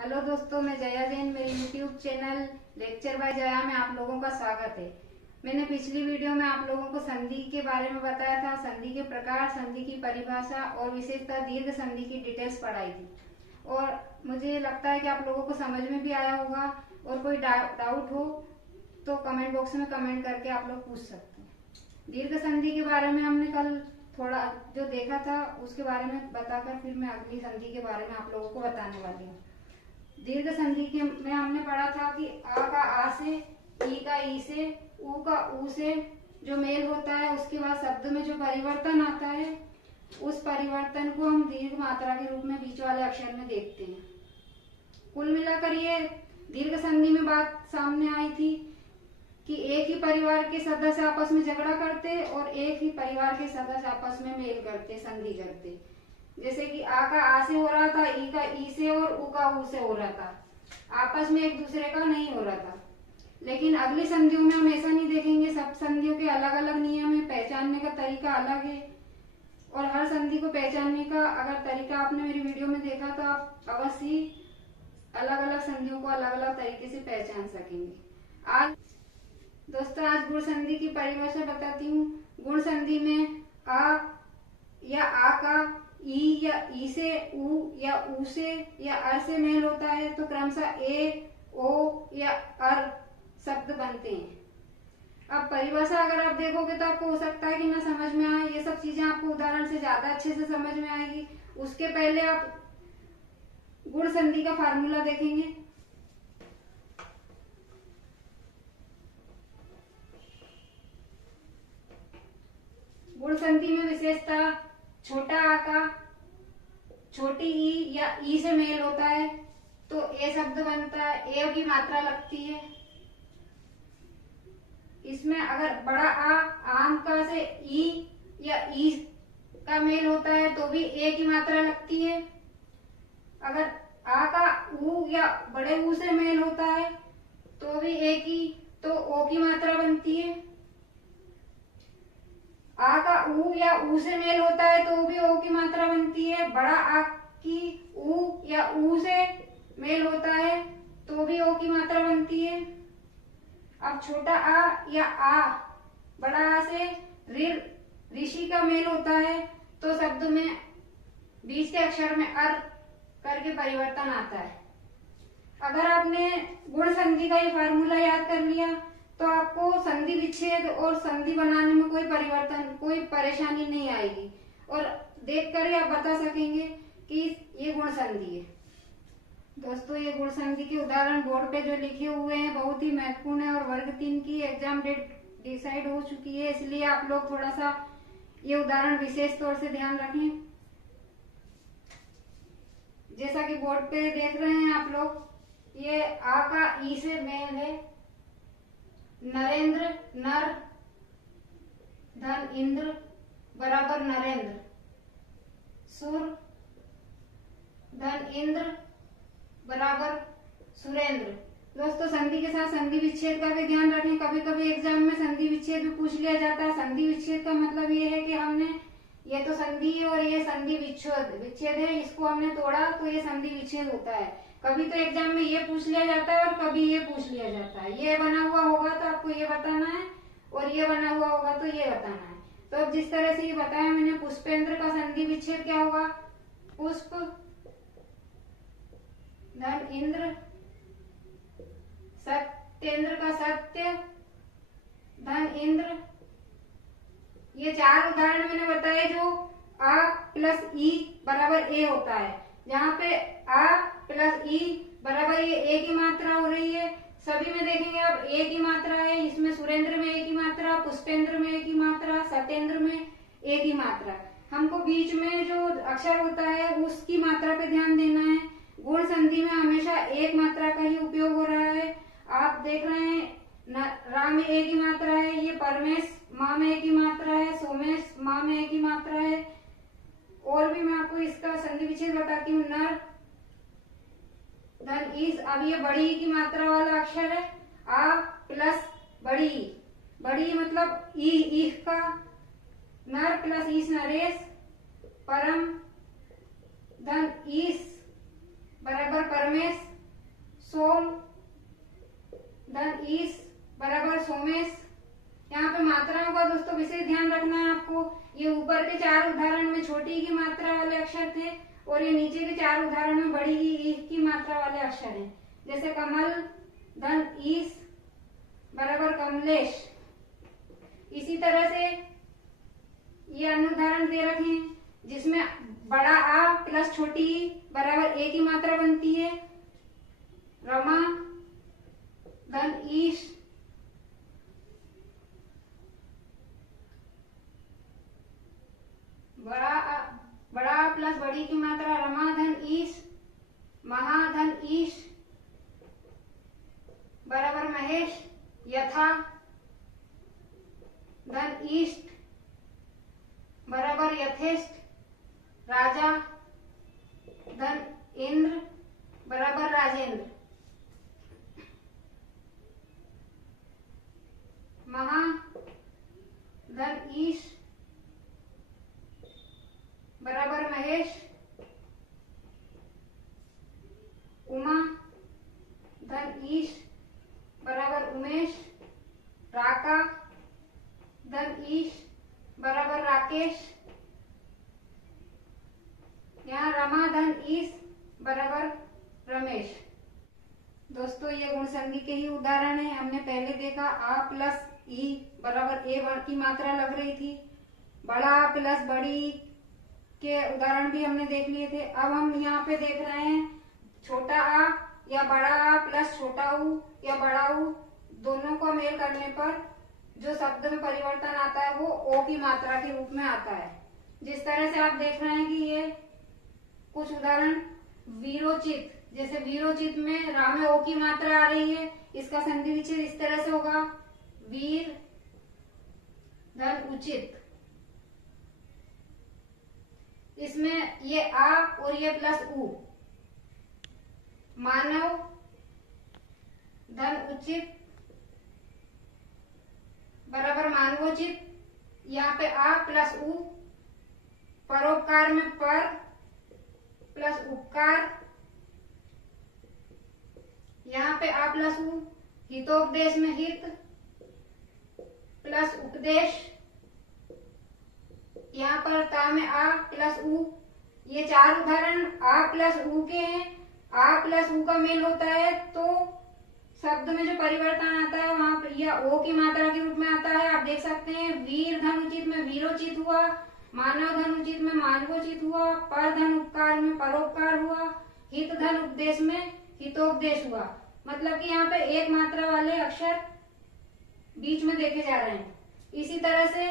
Hello दोस्तों, मैं जया जैन। मेरे YouTube channel lecture by Jaya में आप लोगों का स्वागत है। मैंने पिछली वीडियो में आप लोगों को संधि के बारे में बताया था, संधि के प्रकार, संधि की परिभाषा और विशेषतः दीर्घ संधि की डिटेल्स पढ़ाई थी। और मुझे लगता है कि आप लोगों को समझ में भी आया होगा। और कोई डाउट हो तो कमेंट बॉक्स में कमेंट करके आप लोग पूछ सकते हैं। दीर्घ संधि के बारे में हमने कल थोड़ा जो देखा था उसके बारे में बताकर फिर मैं अगली संधि के बारे में आप लोगों को बताने वाली हूँ। दीर्घ संधि के में हमने पढ़ा था कि आ का आ से, ई का ई से, ऊ का ऊ से जो मेल होता है, उसके बाद शब्द में जो परिवर्तन आता है उस परिवर्तन को हम दीर्घ मात्रा के रूप में बीच वाले अक्षर में देखते हैं। कुल मिलाकर ये दीर्घ संधि में बात सामने आई थी कि एक ही परिवार के सदस्य आपस में झगड़ा करते और एक ही परिवार के सदस्य आपस में मेल करते, संधि करते। जैसे कि आ का आ से हो रहा था, ई का ई से और ऊ का ऊ से हो रहा था, आपस में एक दूसरे का नहीं हो रहा था। लेकिन अगली संधियों में हम ऐसा नहीं देखेंगे। सब संधियों के अलग अलग नियम है, पहचानने का तरीका अलग है। और हर संधि को पहचानने का अगर तरीका आपने मेरी वीडियो में देखा तो आप अवश्य ही अलग अलग संधियों को अलग अलग तरीके से पहचान सकेंगे। आज दोस्तों, आज गुण संधि की परिभाषा बताती हूँ। गुण संधि में आ या आ का ई या ई से, ऊ या ऊ से या अर से मेल होता है तो क्रमशः ए, ओ या अर शब्द बनते हैं। अब परिभाषा अगर आप देखोगे तो आपको हो सकता है कि ना समझ में आए। ये सब चीजें आपको उदाहरण से ज्यादा अच्छे से समझ में आएगी। उसके पहले आप गुण संधि का फार्मूला देखेंगे। गुण संधि में विशेषता छोटा आ का छोटी ई या ई से मेल होता है तो ए शब्द बनता है, ए की मात्रा लगती है। इसमें अगर बड़ा आ, आम का से ई या ई का मेल होता है तो भी ए की मात्रा लगती है। अगर आ का ऊ या बड़े ऊ से मेल होता है तो भी ए की, तो ओ की मात्रा बनती है। आ का ऊ या ऊ से मेल होता है तो भी ओ की मात्रा बनती है। बड़ा आ की ऊ या ऊ से मेल होता है तो भी ओ की मात्रा बनती है। अब छोटा आ या आ बड़ा आ से ऋषि का मेल होता है तो शब्द में बीच के अक्षर में अर करके परिवर्तन आता है। अगर आपने गुण संधि का ये फार्मूला याद कर लिया तो आपको संधि विच्छेद और संधि बनाने में कोई परिवर्तन, कोई परेशानी नहीं आएगी। और देखकर ही आप बता सकेंगे कि ये गुण संधि है। दोस्तों, ये गुण संधि के उदाहरण बोर्ड पे जो लिखे हुए हैं बहुत ही महत्वपूर्ण है और वर्ग 3 की एग्जाम डेट डिसाइड हो चुकी है, इसलिए आप लोग थोड़ा सा ये उदाहरण विशेष तौर से ध्यान रखें। जैसा कि बोर्ड पे देख रहे हैं आप लोग, ये आ का ई से मेल है। नरेंद्र नर धन इंद्र बराबर नरेंद्र। सुर धन इंद्र बराबर सुरेंद्र। दोस्तों, संधि के साथ संधि विच्छेद का भी ध्यान रखें। कभी कभी एग्जाम में संधि विच्छेद भी पूछ लिया जाता है। संधि विच्छेद का मतलब ये है कि हमने, ये तो संधि है और ये संधि विच्छेद है, इसको हमने तोड़ा तो ये संधि विच्छेद होता है। कभी तो एग्जाम में ये पूछ लिया जाता है और कभी ये पूछ लिया जाता है। ये बना हुआ होगा तो आपको ये बताना है और ये बना हुआ होगा तो ये बताना है। तो अब जिस तरह से ये बताया मैंने, पुष्पेंद्र का संधि विच्छेद क्या होगा? पुष्प धन इंद्र, सत्येंद्र का सत्य धन इंद्र। ये 4 उदाहरण मैंने बताए जो आ प्लस ई बराबर ए होता है। जहाँ पे आ प्लस ई बराबर ये ए की मात्रा हो रही है। सभी में देखेंगे अब ए की मात्रा है। इसमें सुरेंद्र में ए की मात्रा, पुष्पेंद्र में ए की मात्रा, सत्येंद्र में ए की मात्रा। हमको बीच में जो अक्षर होता है उसकी मात्रा पे ध्यान देना है। गुण संधि में हमेशा एक मात्रा का ही उपयोग हो रहा है। आप देख रहे हैं रा में ए की मात्रा है, ये परमेश माँ में ए की मात्रा है, सोमेश माँ में ए की मात्रा है। और भी मैं आपको इसका संधि विच्छेद बताती हूँ। नर धन ईस, अब ये बड़ी ई की मात्रा वाला अक्षर है। आ प्लस बड़ी ई, बड़ी ई मतलब ई ईख का, नर प्लस ईस नरेश, परम धन ईस बराबर परमेश, के 4 उदाहरण में छोटी ई की मात्रा वाले अक्षर थे और ये नीचे के 4 उदाहरण में बड़ी ई की मात्रा वाले अक्षर हैं। जैसे कमल धन ईस बराबर कमलेश। इसी तरह से ये अन्य उदाहरण दे रखे हैं जिसमें बड़ा आ प्लस छोटी ई बराबर ए की मात्रा बनती है। रमा धन ईश बड़ा आ प्लस बड़ी की मात्रा रमा धन ईश। महाधन ईश बराबर महेश। यथा धन ईष्ट बराबर यथेष्ट। राजा धन इंद्र बराबर राजेंद्र। महा धन ईश बराबर महेश। उमा धन ईश बराबर उमेश। राका धन ईश बराबर राकेश। यहाँ रमा धन ईश बराबर रमेश। दोस्तों ये गुण संधि के ही उदाहरण है। हमने पहले देखा आ प्लस ई बराबर ए की मात्रा लग रही थी। बड़ा आ प्लस बड़ी के उदाहरण भी हमने देख लिए थे। अब हम यहाँ पे देख रहे हैं छोटा आ या बड़ा आ प्लस छोटा ऊ या बड़ा ऊ दोनों को मेल करने पर जो शब्द में परिवर्तन आता है वो ओ की मात्रा के रूप में आता है। जिस तरह से आप देख रहे हैं कि ये कुछ उदाहरण वीरोचित, जैसे वीरोचित में रा में ओ की मात्रा आ रही है, इसका संधि विच्छेद इस तरह से होगा वीर धन उचित। इसमें ये आ और ये प्लस उ। मानव धन उचित बराबर मानवोचित। यहाँ पे आ प्लस उ। परोपकार में पर प्लस उपकार। यहाँ पे आ प्लस उ। हितोपदेश में हित प्लस उपदेश। यहाँ पर ता में आ प्लस उ। ये 4 उदाहरण आ प्लस उ के हैं। आ प्लस उ का मेल होता है तो शब्द में जो परिवर्तन आता है वहां पर यह ओ की मात्रा के रूप में आता है। आप देख सकते हैं वीर धन उचित में वीरोचित हुआ। मानव धन उचित में मानवोचित हुआ। पर धन उपकार में परोपकार हुआ। हित धन उपदेश में हितोपदेश हुआ। मतलब कि यहाँ पे एक मात्रा वाले अक्षर बीच में देखे जा रहे हैं। इसी तरह से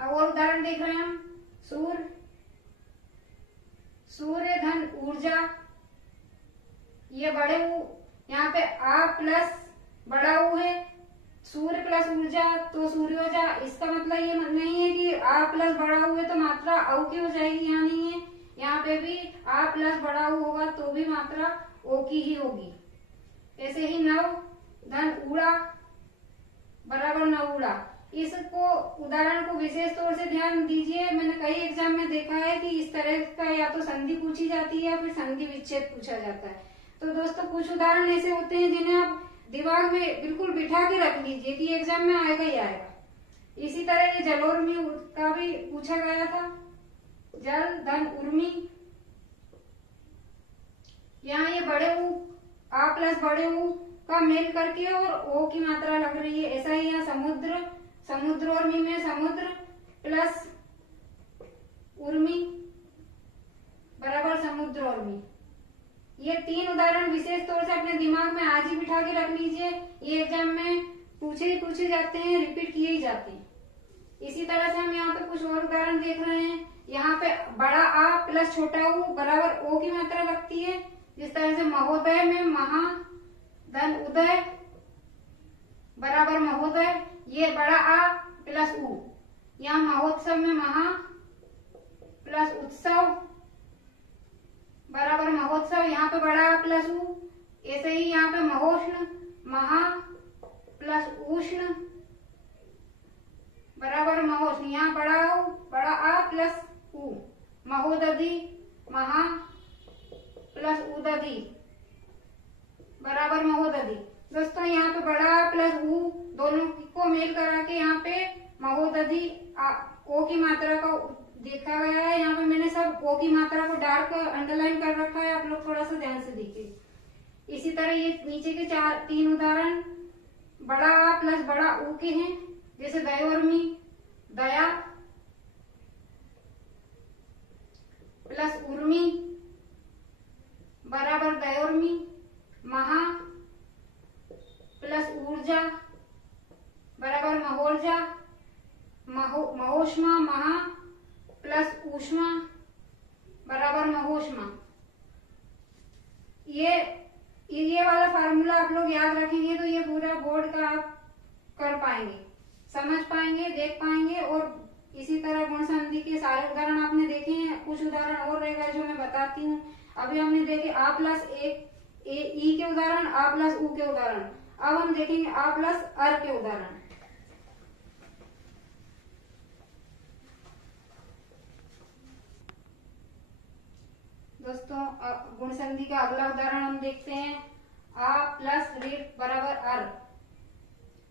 और उदाहरण देख रहे हैं हम सूर्य धन ऊर्जा। ये बड़े ऊ, यहाँ पे आ प्लस बड़ा ऊ है। सूर्य प्लस ऊर्जा तो सूर्योजा। इसका मतलब ये नहीं है कि आ प्लस बड़ा ऊ है तो मात्रा औ की हो जाएगी, यहाँ नहीं है। यहाँ पे भी आ प्लस बड़ा ऊ होगा तो भी मात्रा ओ की ही होगी। ऐसे ही नव धन ऊड़ा बराबर नवूड़ा। इसको उदाहरण को विशेष तौर से ध्यान दीजिए। मैंने कई एग्जाम में देखा है कि इस तरह का या तो संधि पूछी जाती है या फिर संधि विच्छेद पूछा जाता है। तो दोस्तों कुछ उदाहरण ऐसे होते हैं जिन्हें आप दिमाग में बिल्कुल बिठा के रख लीजिए कि एग्जाम में आएगा ही आएगा। इसी तरह ये जलोर्मी का भी पूछा गया था। जल धन उर्मी। यहाँ ये बड़े ऊ आ प्लस बड़े ऊ का मेल करके और ओ की मात्रा लग रही है। ऐसा ही यहाँ समुद्र उर्मी में समुद्र प्लस उर्मी बराबर समुद्र उर्मी। ये 3 उदाहरण विशेष तौर से अपने दिमाग में आज ही बिठा के रख लीजिए। ये एग्जाम में पूछे जाते हैं, रिपीट किए ही जाते हैं। इसी तरह से हम यहाँ पे कुछ और उदाहरण देख रहे हैं। यहाँ पे बड़ा आ प्लस छोटा ऊ बराबर ओ की मात्रा लगती है। जिस तरह से महोदय में महा धन उदय बराबर महोदय। ये बड़ा आ प्लस ऊ। यहाँ महोत्सव में महा प्लस उत्सव बराबर महोत्सव। यहाँ पे बड़ा आ प्लस ऊ। ऐसे ही यहाँ पे महोष्ण महा प्लस उष्ण बराबर महोष्ण। यहाँ बड़ा आ प्लस ऊ। महोदधि महा प्लस उदधि बराबर महोदधि। दोस्तों यहाँ पे बड़ा आ प्लस ऊ दोनों को मेल करा के यहाँ पे महोदधि ओ की मात्रा का देखा गया है। यहाँ पे मैंने सब ओ की मात्रा को डार्क अंडरलाइन कर रखा है, आप लोग थोड़ा सा ध्यान से देखिए। इसी तरह ये नीचे के 3 उदाहरण बड़ा आ प्लस बड़ा ऊ के हैं, जैसे दयोर्मी, दया प्लस उर्मी बराबर दयोर्मी, महा प्लस ऊर्जा बराबर महोर्जा, महोष्मा, महा प्लस ऊष्मा बराबर महोष्मा। ये वाला फार्मूला आप लोग याद रखेंगे तो ये पूरा बोर्ड का आप कर पाएंगे, समझ पाएंगे, देख पाएंगे। और इसी तरह गुण संधि के सारे उदाहरण आपने देखे हैं, कुछ उदाहरण और रहेगा जो मैं बताती हूँ। अभी हमने देखे आ प्लस ई के उदाहरण, आ प्लस ऊ के उदाहरण। अब हम देखेंगे आ प्लस अर के उदाहरण। दोस्तों गुण संधि का अगला उदाहरण हम देखते हैं। आ प्लस ऋ बराबर अर।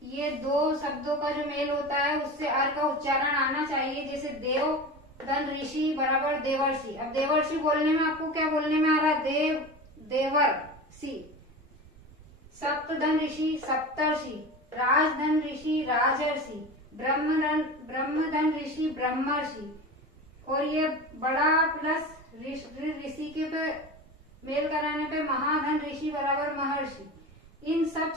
ये दो शब्दों का जो मेल होता है उससे अर का उच्चारण आना चाहिए, जैसे देव धन ऋषि बराबर देवर्षि। अब देवर्षि बोलने में आपको क्या बोलने में आ रहा है? देव देवर्षि। सप्त धन ऋषि सप्तर्षि, राज धन ऋषि राजर्षि, ब्रह्म धन ऋषि ब्रह्मर्षि। और ये बड़ा प्लस ऋषि के पे मेल कराने पे महाधन ऋषि बराबर महर्षि। इन सब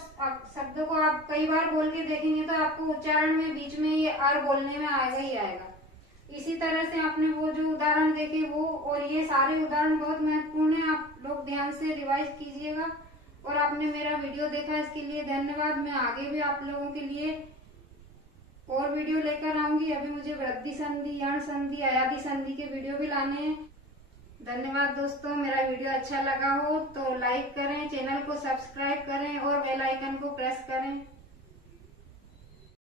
शब्दों को आप कई बार बोल के देखेंगे तो आपको उच्चारण में बीच में ये अर बोलने में आएगा ही आएगा। इसी तरह से आपने वो जो उदाहरण देखे वो और ये सारे उदाहरण बहुत महत्वपूर्ण है, आप लोग ध्यान से रिवाइज कीजिएगा। और आपने मेरा वीडियो देखा इसके लिए धन्यवाद। मैं आगे भी आप लोगों के लिए और वीडियो लेकर आऊंगी। अभी मुझे वृद्धि संधि, यण संधि, अयादि संधि के वीडियो भी लाने हैं। धन्यवाद दोस्तों। मेरा वीडियो अच्छा लगा हो तो लाइक करें, चैनल को सब्सक्राइब करें और बेल आइकन को प्रेस करें।